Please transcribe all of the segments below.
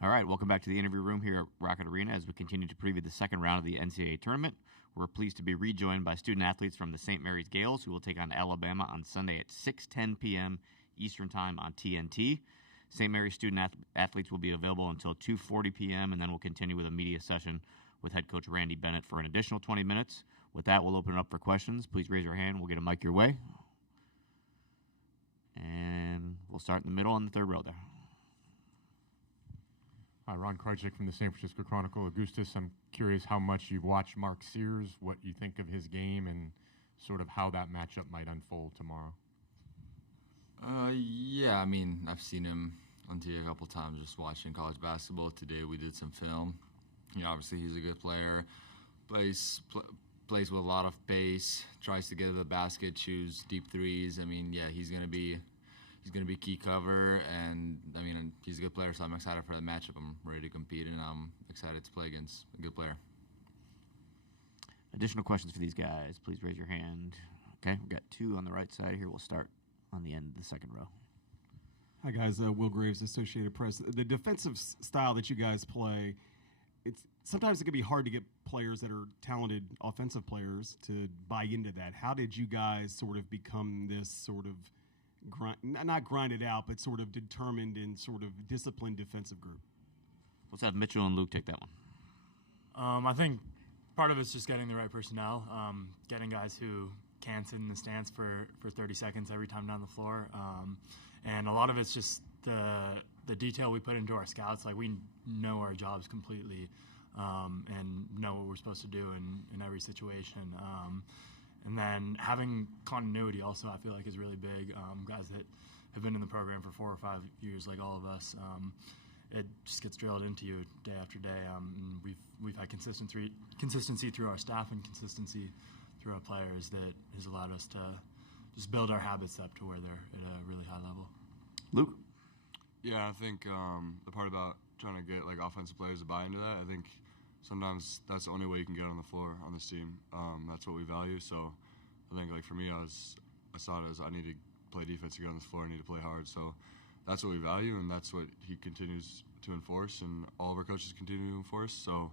All right, welcome back to the interview room here at Rocket Arena as we continue to preview the second round of the NCAA Tournament. We're pleased to be rejoined by student athletes from the St. Mary's Gaels, who will take on Alabama on Sunday at 6:10 p.m. Eastern Time on TNT. St. Mary's student athletes will be available until 2:40 p.m., and then we'll continue with a media session with head coach Randy Bennett for an additional 20 minutes. With that, we'll open it up for questions. Please raise your hand. We'll get a mic your way. And we'll start in the middle on the third row there. Hi, Ron Krajcik from the San Francisco Chronicle. Augustus, I'm curious how much you've watched Mark Sears, what you think of his game, and sort of how that matchup might unfold tomorrow. Yeah, I mean, I've seen him on TV a couple times just watching college basketball. Today we did some film. Obviously he's a good player, plays with a lot of pace, tries to get to the basket, choose deep threes. I mean, yeah, he's gonna be key cover, and I mean, he's a good player, so I'm excited for that matchup. I'm ready to compete, and I'm excited to play against a good player. Additional questions for these guys, please raise your hand. Okay, we've got two on the right side here. We'll start on the end of the second row. Hi, guys. Will Graves, Associated Press. The defensive style that you guys play, sometimes it can be hard to get players that are talented offensive players to buy into that. How did you guys sort of become this sort of not grinded out, but sort of determined and sort of disciplined defensive group? Let's have Mitchell and Luke take that one. I think part of it's just getting the right personnel, getting guys who can sit in the stance for 30 seconds every time down the floor. And a lot of it's just the detail we put into our scouts. Like, we know our jobs completely and know what we're supposed to do in every situation. And then having continuity also, I feel like, is really big. Guys that have been in the program for 4 or 5 years, like all of us, it just gets drilled into you day after day. And we've had consistency through our staff and consistency through our players that has allowed us to just build our habits up to where they're at a really high level. Luke? Yeah, I think the part about trying to get offensive players to buy into that, I think sometimes that's the only way you can get on the floor on this team. That's what we value. So I think for me, I saw it as I need to play defense to get on this floor. I need to play hard. So that's what we value, and that's what he continues to enforce, and all of our coaches continue to enforce. So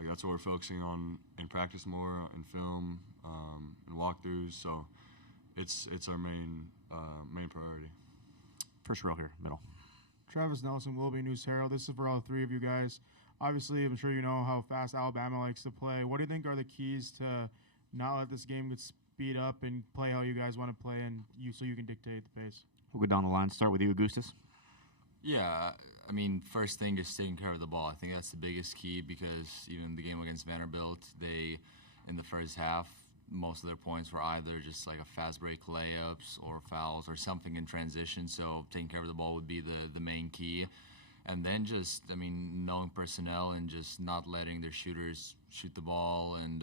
that's what we're focusing on in practice more, in film, and walkthroughs. So it's our main priority. First row here, middle. Travis Nelson, Willoughby News Herald. This is for all three of you guys. Obviously, I'm sure you know how fast Alabama likes to play. What do you think are the keys to not let this game get speed up and play how you guys want to play, and so you can dictate the pace? We'll go down the line. Start with you, Augustus. Yeah, I mean, first thing is taking care of the ball. I think that's the biggest key, because even the game against Vanderbilt, in the first half, most of their points were either just a fast break layups or fouls or something in transition. So taking care of the ball would be the main key. And then just, knowing personnel and just not letting their shooters shoot the ball, and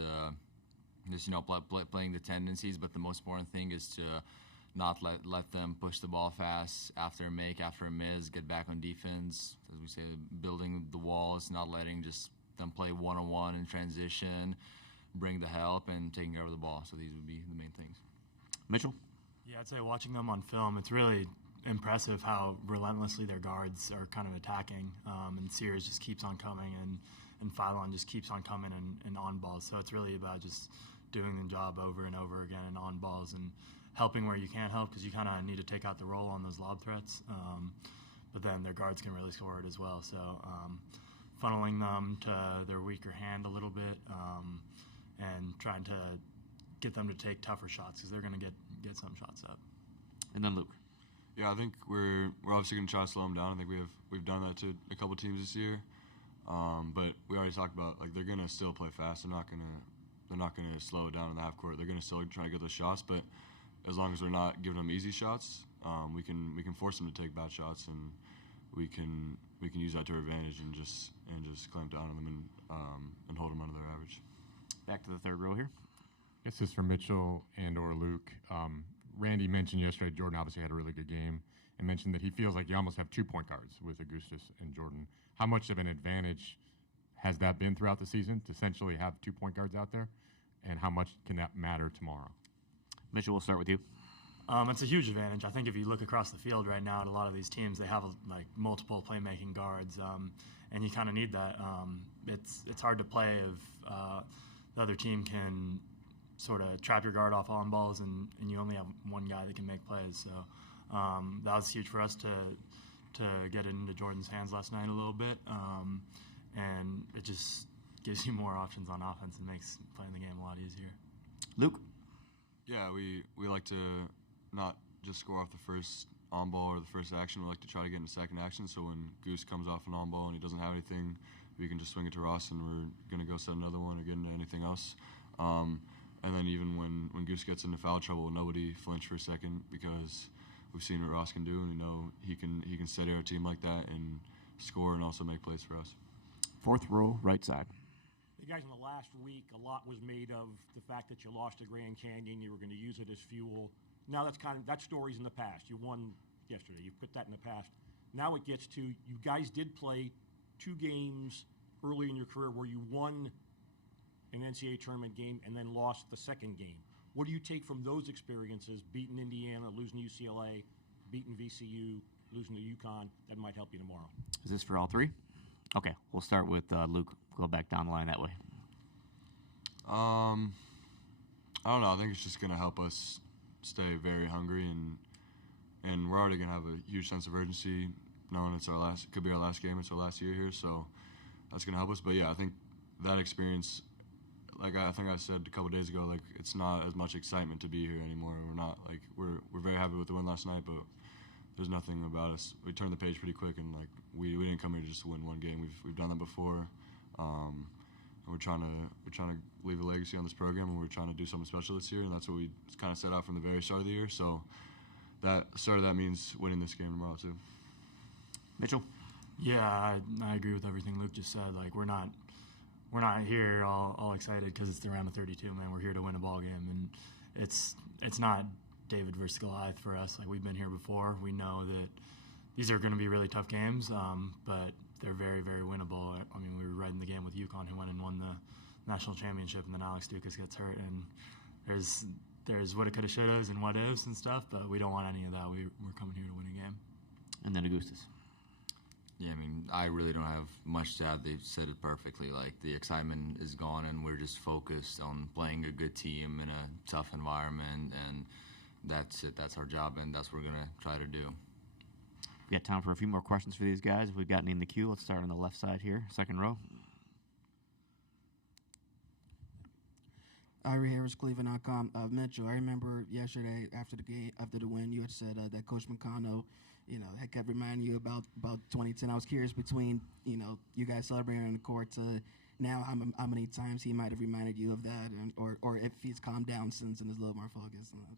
just, playing the tendencies. But the most important thing is to not let them push the ball fast after a make, after a miss, get back on defense. As we say, building the walls, not letting just them play one-on-one in transition, bring the help, and taking care of the ball. So these would be the main things. Mitchell? Yeah, I'd say watching them on film, it's really impressive how relentlessly their guards are kind of attacking. And Sears just keeps on coming, and Phylon just keeps on coming and on balls. So it's really about just doing the job over and over again and on balls, and helping where you can't help, because you kind of need to take out the roll on those lob threats. But then their guards can really score it as well. So funneling them to their weaker hand a little bit, and trying to get them to take tougher shots, because they're going to get some shots up. And then Luke. Yeah, I think we're obviously going to try to slow them down. I think we've done that to a couple teams this year. But we already talked about they're going to still play fast. They're not going to slow it down in the half court. They're going to still try to get those shots, but as long as we're not giving them easy shots, we can force them to take bad shots, and we can use that to our advantage and just clamp down on them and hold them under their average. Back to the third row here. I guess this is for Mitchell and/or Luke. Randy mentioned yesterday Jordan obviously had a really good game, and mentioned that he feels like you almost have 2 point guards with Augustus and Jordan. How much of an advantage has that been throughout the season to essentially have 2 point guards out there, and how much can that matter tomorrow? Mitchell, we'll start with you. It's a huge advantage. I think if you look across the field right now at a lot of these teams, they have like multiple playmaking guards, and you kind of need that. It's hard to play if the other team can sort of trap your guard off on balls, and you only have one guy that can make plays. So that was huge for us to get it into Jordan's hands last night a little bit, and it just gives you more options on offense and makes playing the game a lot easier. Luke? Yeah, we like to not just score off the first on ball or the first action. We like to try to get in the second action, so when Goose comes off an on ball and he doesn't have anything, we can just swing it to Ross and we're going to go set another one or get into anything else. And then even when Goose gets into foul trouble, nobody flinch for a second because we've seen what Ross can do, and we know he can steady our team like that and score and also make plays for us. Fourth row, right side. You guys, in the last week, a lot was made of the fact that you lost to Grand Canyon. You were going to use it as fuel. Now that story's in the past. You won yesterday. You put that in the past. Now it gets to, you guys did play 2 games early in your career where you won an NCAA tournament game and then lost the second game. What do you take from those experiences, beating Indiana, losing to UCLA, beating VCU, losing to UConn, that might help you tomorrow? Is this for all 3? Okay, we'll start with Luke. Go back down the line that way. I don't know. I think it's just going to help us stay very hungry, and we're already going to have a huge sense of urgency, knowing it could be our last game. It's our last year here, so that's going to help us. But yeah, I think that experience, like I think I said a couple days ago, like it's not as much excitement to be here anymore. We're very happy with the win last night, but there's nothing about us. We turned the page pretty quick, and like we didn't come here just to win one game. We've done that before. And we're trying to leave a legacy on this program, and we're trying to do something special this year, and that's what we kind of set out from the very start of the year. So that means winning this game tomorrow too. Mitchell? Yeah, I agree with everything Luke just said. Like we're not here all excited because it's the round of 32, man. We're here to win a ball game, and it's not David versus Goliath for us. Like we've been here before. We know that these are going to be really tough games, but they're very, very winnable. I mean, we were right in the game with UConn, who went and won the national championship, and then Alex Dukas gets hurt, and there's what it coulda, shouldas, and what ifs and stuff, but we don't want any of that. We're coming here to win a game. And then Augustus. Yeah, I mean, I really don't have much to add. They've said it perfectly. Like, the excitement is gone, and we're just focused on playing a good team in a tough environment, and that's it. That's our job, and that's what we're going to try to do. We got time for a few more questions for these guys. If we've got any in the queue, let's start on the left side here, second row. Irie Harris, Cleveland.com. Mitchell, I remember yesterday after the game, after the win, you had said that Coach McConnell, had kept reminding you about 2010. I was curious between, you guys celebrating on the court to now how many times he might have reminded you of that, or if he's calmed down since and is a little more focused on that.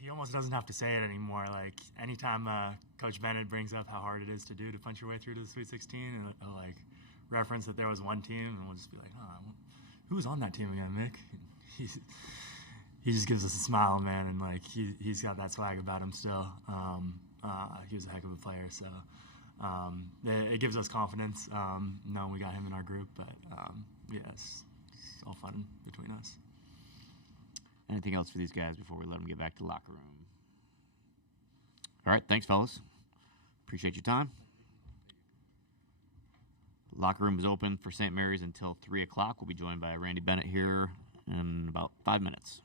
He almost doesn't have to say it anymore. Like anytime Coach Bennett brings up how hard it is to do to punch your way through to the Sweet 16, and like reference that there was one team, and we'll just be like, who was on that team again, Mick? He just gives us a smile, man, and like he's got that swag about him still. He was a heck of a player, so it gives us confidence knowing we got him in our group. But it's all fun between us. Anything else for these guys before we let them get back to the locker room? All right, thanks, fellas. Appreciate your time. Locker room is open for St. Mary's until 3 o'clock. We'll be joined by Randy Bennett here in about 5 minutes.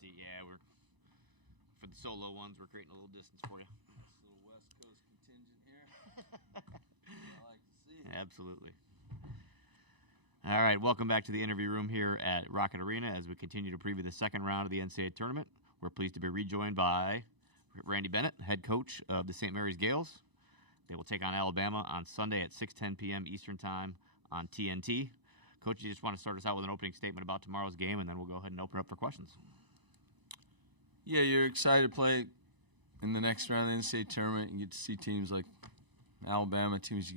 seat. Yeah, we're for the solo ones. We're creating a little distance for you. Nice little West Coast contingent here. I like to see it. Absolutely. All right, welcome back to the interview room here at Rocket Arena as we continue to preview the second round of the NCAA Tournament. We're pleased to be rejoined by Randy Bennett, head coach of the St. Mary's Gaels. They will take on Alabama on Sunday at 6:10 p.m. Eastern Time on TNT. Coach, you just want to start us out with an opening statement about tomorrow's game, and then we'll go ahead and open up for questions. Yeah, you're excited to play in the next round of the NCAA Tournament. You get to see teams like Alabama, teams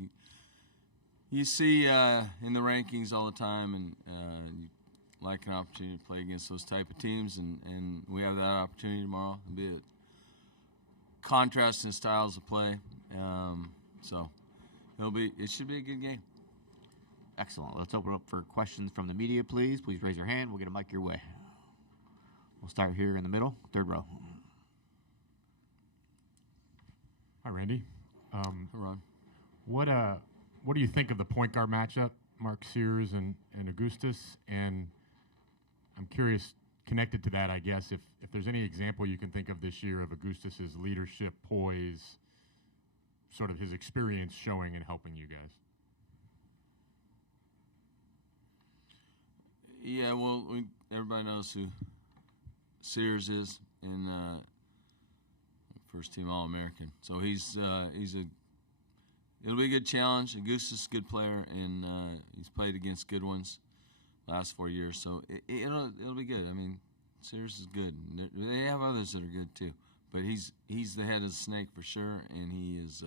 you see in the rankings all the time, and you like an opportunity to play against those type of teams, and we have that opportunity tomorrow. It'll be a contrast in styles of play, so it should be a good game. Excellent. Let's open up for questions from the media, please. Please raise your hand. We'll get a mic your way. We'll start here in the middle, third row. Hi, Randy. Ron. What do you think of the point guard matchup, Mark Sears and Augustus? And I'm curious, connected to that, I guess, if there's any example you can think of this year of Augustus's leadership, poise, sort of his experience showing and helping you guys. Yeah, well, everybody knows who Sears is, and first-team All-American. So it'll be a good challenge. Augustus is a good player, and he's played against good ones last 4 years. So it'll be good. I mean, Sears is good. They have others that are good too, but he's the head of the snake for sure, and he's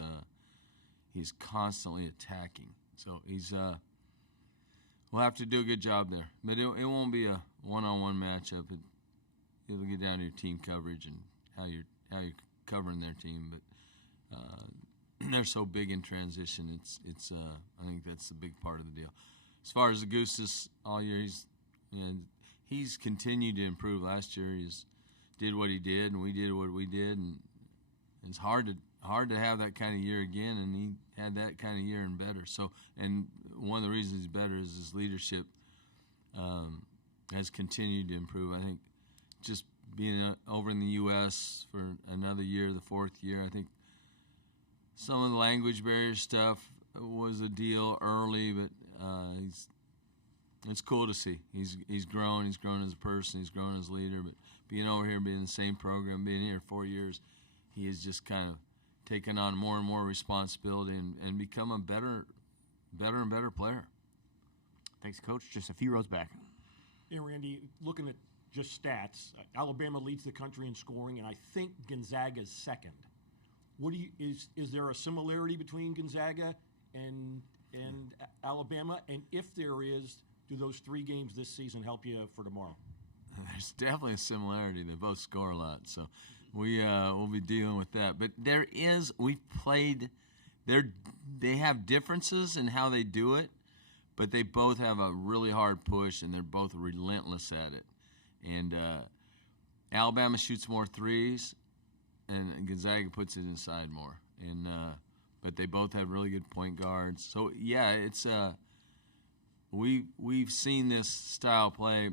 constantly attacking. So we'll have to do a good job there. But it won't be a one-on-one matchup. It'll get down to your team coverage and how you're covering their team. But they're so big in transition. It's I think that's the big part of the deal. As far as Augustus, all year he's continued to improve. Last year he did what he did, and we did what we did, and it's hard to have that kind of year again, and he had that kind of year and better. So, and one of the reasons he's better is his leadership has continued to improve. I think just being over in the U.S. for another year, the fourth year, I think some of the language barrier stuff was a deal early, but it's cool to see. He's grown. He's grown as a person. He's grown as a leader. But being over here, being in the same program, being here 4 years, he has just kind of taken on more and more responsibility and become a better and better player. Thanks, Coach. Just a few rows back. Hey, Randy, looking at just stats, Alabama leads the country in scoring, and I think Gonzaga's second. Is there a similarity between Gonzaga and Alabama? And if there is, do those 3 games this season help you for tomorrow? There's definitely a similarity. They both score a lot, so we'll be dealing with that. But they have differences in how they do it, but they both have a really hard push, and they're both relentless at it. And Alabama shoots more threes, and Gonzaga puts it inside more. And but they both have really good point guards. So yeah, it's we've seen this style play.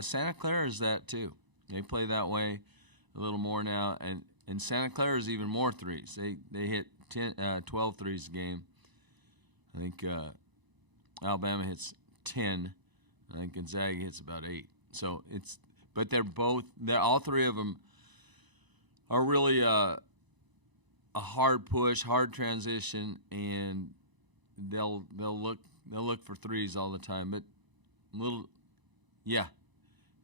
Santa Clara is that too. They play that way a little more now, and Santa Clara is even more threes. They hit 12 threes a game. I think Alabama hits 10. I think Gonzaga hits about 8. So but all 3 of them are really a hard push, hard transition, and they'll look for threes all the time. But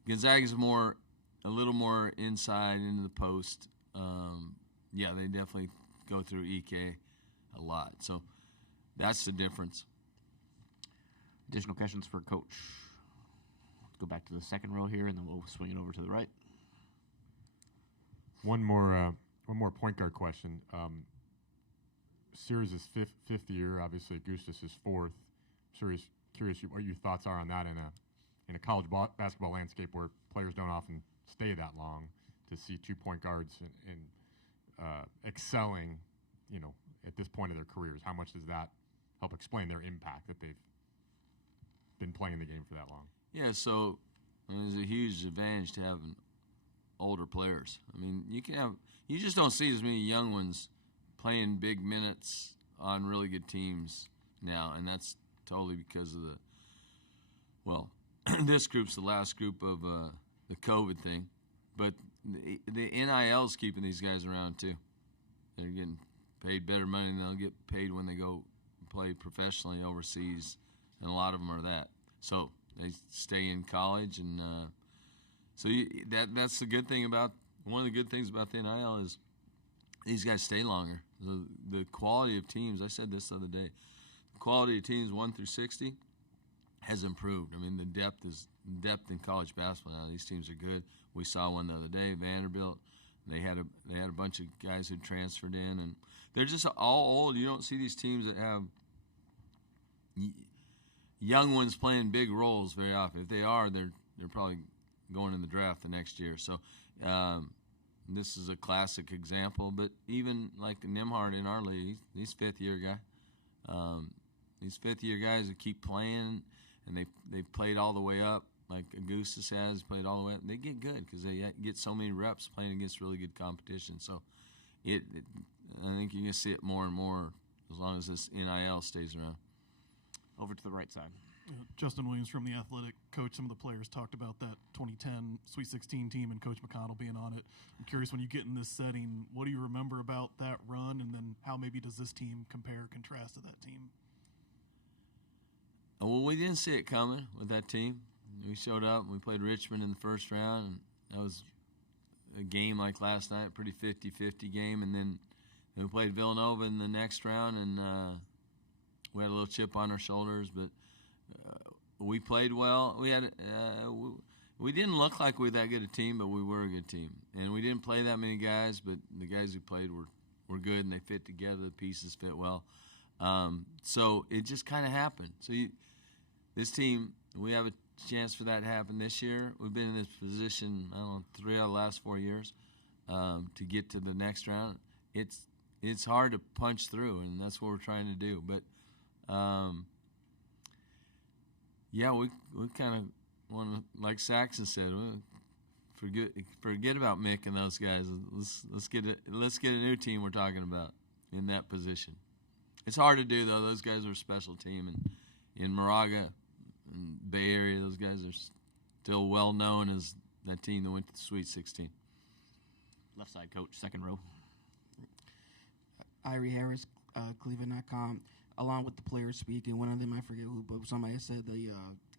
Gonzaga's a little more inside into the post. They definitely go through EK a lot. So that's the difference. Additional questions for Coach. Let's go back to the second row here, and then we'll swing it over to the right. One more point guard question. Sears is fifth year. Obviously, Augustus is 4th. Curious what your thoughts are on that in a college basketball landscape where players don't often stay that long. To see 2 point guards and excelling, at this point of their careers, how much does that help explain their impact that they've been playing the game for that long? Yeah, so there's a huge advantage to having older players. I mean, you just don't see as many young ones playing big minutes on really good teams now, and that's totally because of this group's the last group of the COVID thing, but the NIL's keeping these guys around too. They're getting paid better money than they'll get paid when they go play professionally overseas, and a lot of them are that. So they stay in college, and that's the good thing about one of the good things about the NIL is these guys stay longer. The quality of teams, I said this the other day, the quality of teams 1 through 60 has improved. I mean, the depth in college basketball now. These teams are good. We saw one the other day, Vanderbilt. They had a bunch of guys who transferred in, and they're just all old. You don't see these teams that have young ones playing big roles very often. If they are, they're probably going in the draft the next year. So this is a classic example. But even like Nimhard in our league, he's fifth-year guy. These fifth-year guys that keep playing, and they played all the way up, like Augustus has played all the way up. They get good because they get so many reps playing against really good competition. So I think you're going to see it more and more as long as this NIL stays around. Over to the right side. Justin Williams from The Athletic. Coach, some of the players talked about that 2010 Sweet 16 team and Coach McConnell being on it. I'm curious, when you get in this setting, what do you remember about that run, and then how maybe does this team compare, contrast to that team? Well, we didn't see it coming with that team. We showed up and we played Richmond in the first round, and that was a game like last night, a pretty 50-50 game. And then we played Villanova in the next round, and we had a little chip on our shoulders, but we played well. We didn't look like we were that good a team, but we were a good team. And we didn't play that many guys, but the guys who played were good, and they fit together. The pieces fit well. So it just kind of happened. So this team, we have a chance for that to happen this year. We've been in this position, 3 out of the last 4 years to get to the next round. It's hard to punch through, and that's what we're trying to do. But we kind of want to, like Saxon said, forget about Mick and those guys. Let's get a new team we're talking about in that position. It's hard to do though. Those guys are a special team, and in Moraga and Bay Area, those guys are still well known as that team that went to the Sweet 16. Left side coach, second row. Irie Harris, Cleveland.com. Along with the players speaking, one of them, I forget who, but somebody said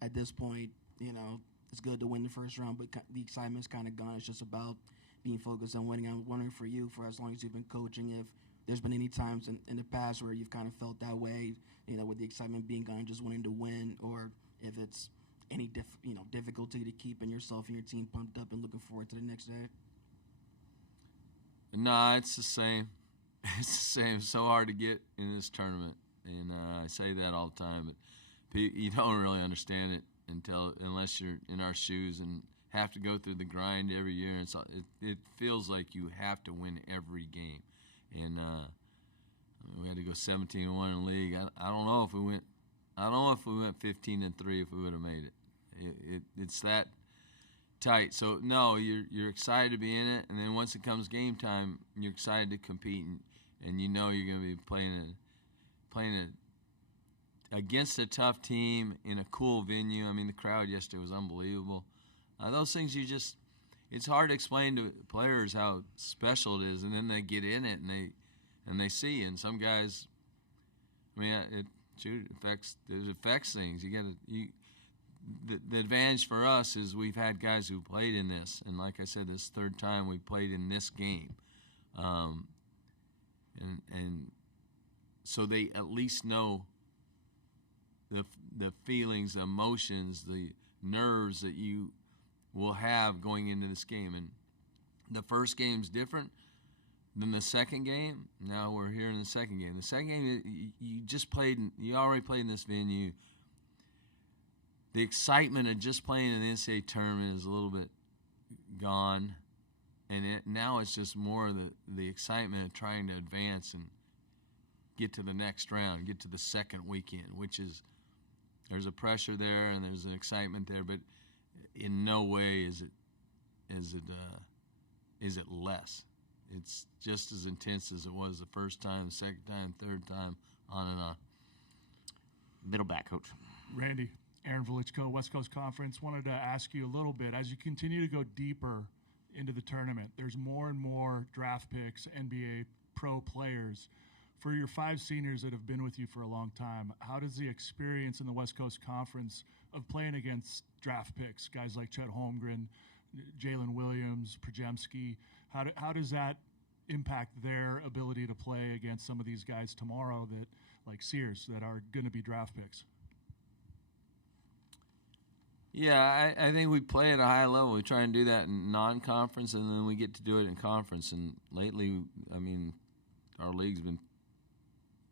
at this point, it's good to win the first round, but the excitement's kind of gone. It's just about being focused on winning. I'm wondering for you, for as long as you've been coaching, if there's been any times in the past where you've kind of felt that way, with the excitement being gone, just wanting to win, or if it's any difficulty to keeping yourself and your team pumped up and looking forward to the next day. Nah, it's the same. It's the same. It's so hard to get in this tournament, and I say that all the time, but you don't really understand it unless you're in our shoes and have to go through the grind every year. And it feels like you have to win every game. And we had to go 17-1 in the league. I don't know if we went 15-3 if we would have made it. It's that tight. So no, you're excited to be in it, and then once it comes game time, you're excited to compete, and you're going to be playing against a tough team in a cool venue. I mean, the crowd yesterday was unbelievable. Those things it's hard to explain to players how special it is, and then they get in it and they see. And some guys, I mean, it affects things. The advantage for us is we've had guys who played in this, and like I said, this third time we played in this game, and so they at least know the feelings, the emotions, the nerves that you will have going into this game. And the first game's different than the second game. Now we're here in the second game. The second game, you already played in this venue. The excitement of just playing in the NCAA tournament is a little bit gone, and now it's just more the excitement of trying to advance and get to the next round, get to the second weekend, which is there's a pressure there and there's an excitement there, but in no way is it is it less? It's just as intense as it was the first time, second time, third time, on and on. Middle back, Coach. Randy, Aaron Velichko, West Coast Conference. Wanted to ask you a little bit, as you continue to go deeper into the tournament, there's more and more draft picks, NBA pro players. For your 5 seniors that have been with you for a long time, how does the experience in the West Coast Conference of playing against draft picks, guys like Chet Holmgren, Jalen Williams, Projemski, how does that impact their ability to play against some of these guys tomorrow that, like Sears, that are going to be draft picks? Yeah, I think we play at a high level. We try and do that in non-conference, and then we get to do it in conference. And lately, I mean, our league's been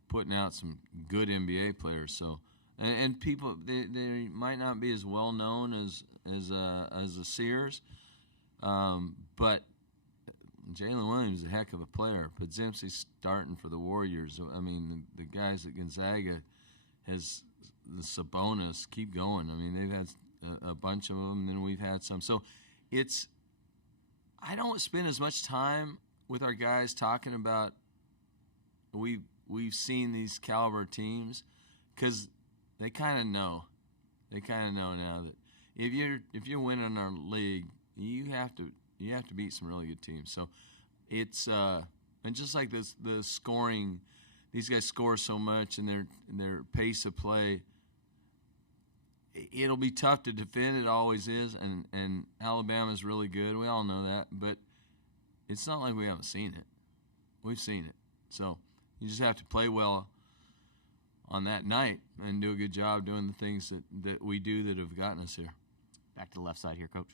putting out some good NBA players. So, and people they might not be as well known as the Sears, but Jalen Williams is a heck of a player. Podziemski's starting for the Warriors. I mean, the guys at Gonzaga, has the Sabonis, keep going. I mean, they've had a bunch of them, and then we've had some. So I don't spend as much time with our guys talking about we've seen these caliber teams, because they kind of know. They kind of know now that if you're winning our league, you have to beat some really good teams. So it's and just like the scoring, these guys score so much, and their pace of play, it'll be tough to defend. It always is, and Alabama's really good. We all know that, but it's not like we haven't seen it. We've seen it. So you just have to play well on that night and do a good job doing the things that we do that have gotten us here. Back to the left side here, Coach.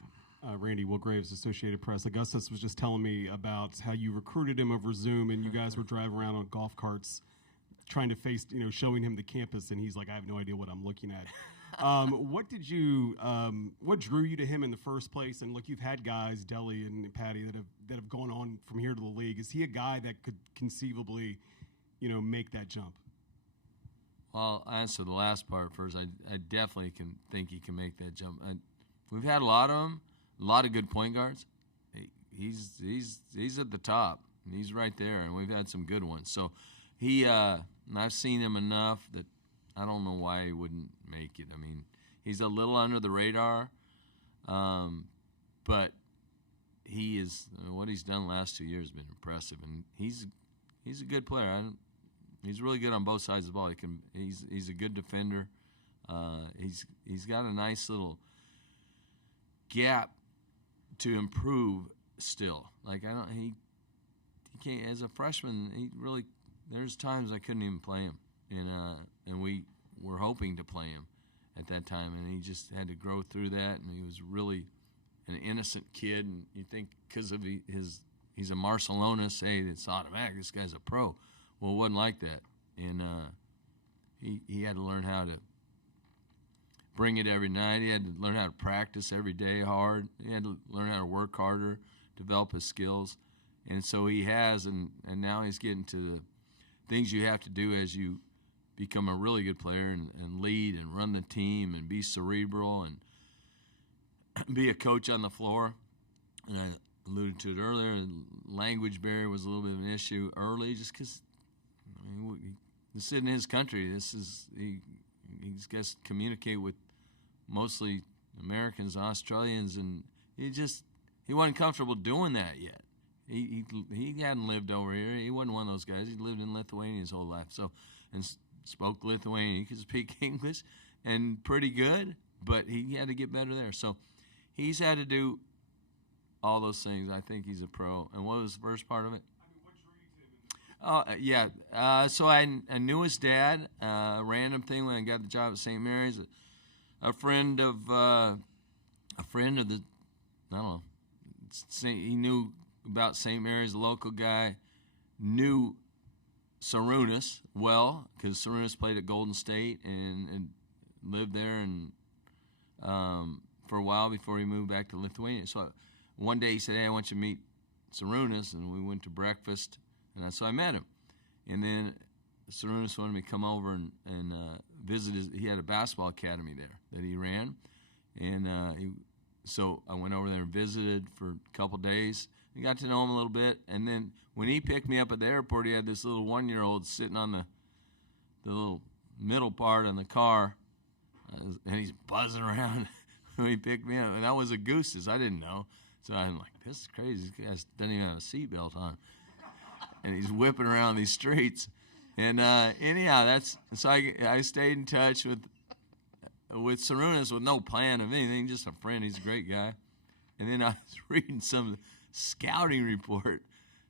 Randy, Will Graves, Associated Press. Augustus was just telling me about how you recruited him over Zoom, and you guys were driving around on golf carts trying to showing him the campus, and he's like, I have no idea what I'm looking at. What drew you to him in the first place? And look, you've had guys, Deli and Patty, that have gone on from here to the league. Is he a guy that could conceivably, make that jump? Well, I'll answer the last part first. I definitely think he can make that jump. We've had a lot of them, a lot of good point guards. He's at the top. He's right there, and we've had some good ones. So I've seen him enough that I don't know why he wouldn't make it. I mean, he's a little under the radar, but he is what he's done the last 2 years has been impressive, and he's a good player. He's really good on both sides of the ball. He's a good defender. He's got a nice little gap to improve still. Like he can't, as a freshman. He really, there's times I couldn't even play him, and we were hoping to play him at that time, and he just had to grow through that. And he was really an innocent kid, and you think because of he's a Barcelona, say it's automatic. This guy's a pro. Well, it wasn't like that, and he had to learn how to bring it every night. He had to learn how to practice every day hard. He had to learn how to work harder, develop his skills, and so he has, and now he's getting to the things you have to do as you become a really good player and lead and run the team and be cerebral and be a coach on the floor. And I alluded to it earlier, language barrier was a little bit of an issue early just because this isn't his country. He's got to communicate with mostly Americans, Australians, and he wasn't comfortable doing that yet. He hadn't lived over here. He wasn't one of those guys. He lived in Lithuania his whole life, and spoke Lithuanian. He could speak English and pretty good, but he had to get better there. So he's had to do all those things. I think he's a pro. And what was the first part of it? Oh, yeah. So I knew his dad. Random thing when I got the job at St. Mary's. A friend of the, I don't know, he knew about St. Mary's, a local guy, knew Sarunas well, because Sarunas played at Golden State and lived there and for a while before he moved back to Lithuania. So one day he said, hey, I want you to meet Sarunas, and we went to breakfast. And so I met him. And then Sarunas wanted me to come over and visit he had a basketball academy there that he ran. And so I went over there and visited for a couple days. I got to know him a little bit. And then when he picked me up at the airport, he had this little 1-year-old sitting on the little middle part in the car, and he's buzzing around when he picked me up. And that was Augustus. I didn't know. So I'm like, this is crazy. This guy doesn't even have a seatbelt on. And he's whipping around these streets. And anyhow, so I stayed in touch with Sarunas with no plan of anything, just a friend. He's a great guy. And then I was reading some scouting report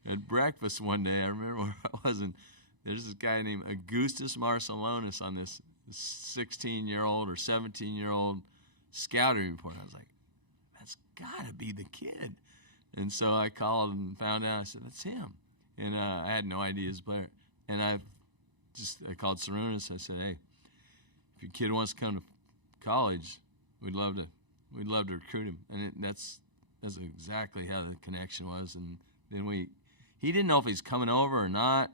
at breakfast one day. I remember where I was, and there's this guy named Augustus Marcellonis on this 16-year-old or 17-year-old scouting report. I was like, that's got to be the kid. And so I called and found out. I said, that's him. And I had no idea his player. And I called Sarunas. I said, hey, if your kid wants to come to college, we'd love to recruit him. And that's exactly how the connection was. And then he didn't know if he's coming over or not.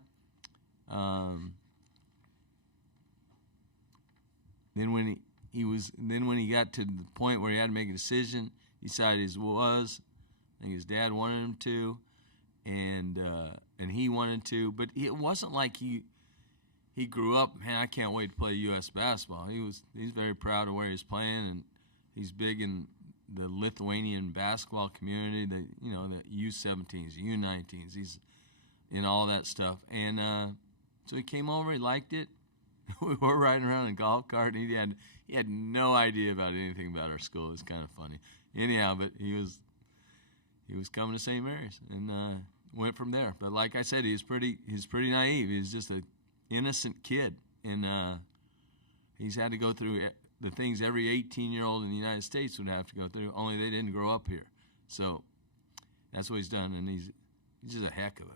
Then when he got to the point where he had to make a decision, he decided he was. I think his dad wanted him to, and he wanted to. But it wasn't like he grew up, man, I can't wait to play U.S. basketball. He's very proud of where he's playing, and he's big in the Lithuanian basketball community, the U17s, U19s. He's in all that stuff. And so he came over, he liked it. We were riding around in a golf cart, and he had no idea about anything about our school. It was kind of funny. Anyhow, but he was coming to St. Mary's, and went from there. But like I said, he's pretty naive. He's just an innocent kid, and he's had to go through the things every 18-year-old in the United States would have to go through, only they didn't grow up here. So that's what he's done, and he's just a heck of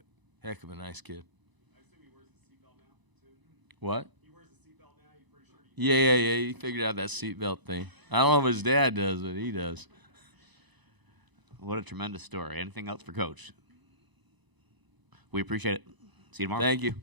a nice kid. What? He wears a seatbelt now. You're pretty sure. Yeah. He figured out that seatbelt thing. I don't know if his dad does, but he does. What a tremendous story. Anything else for Coach? We appreciate it. See you tomorrow. Thank you.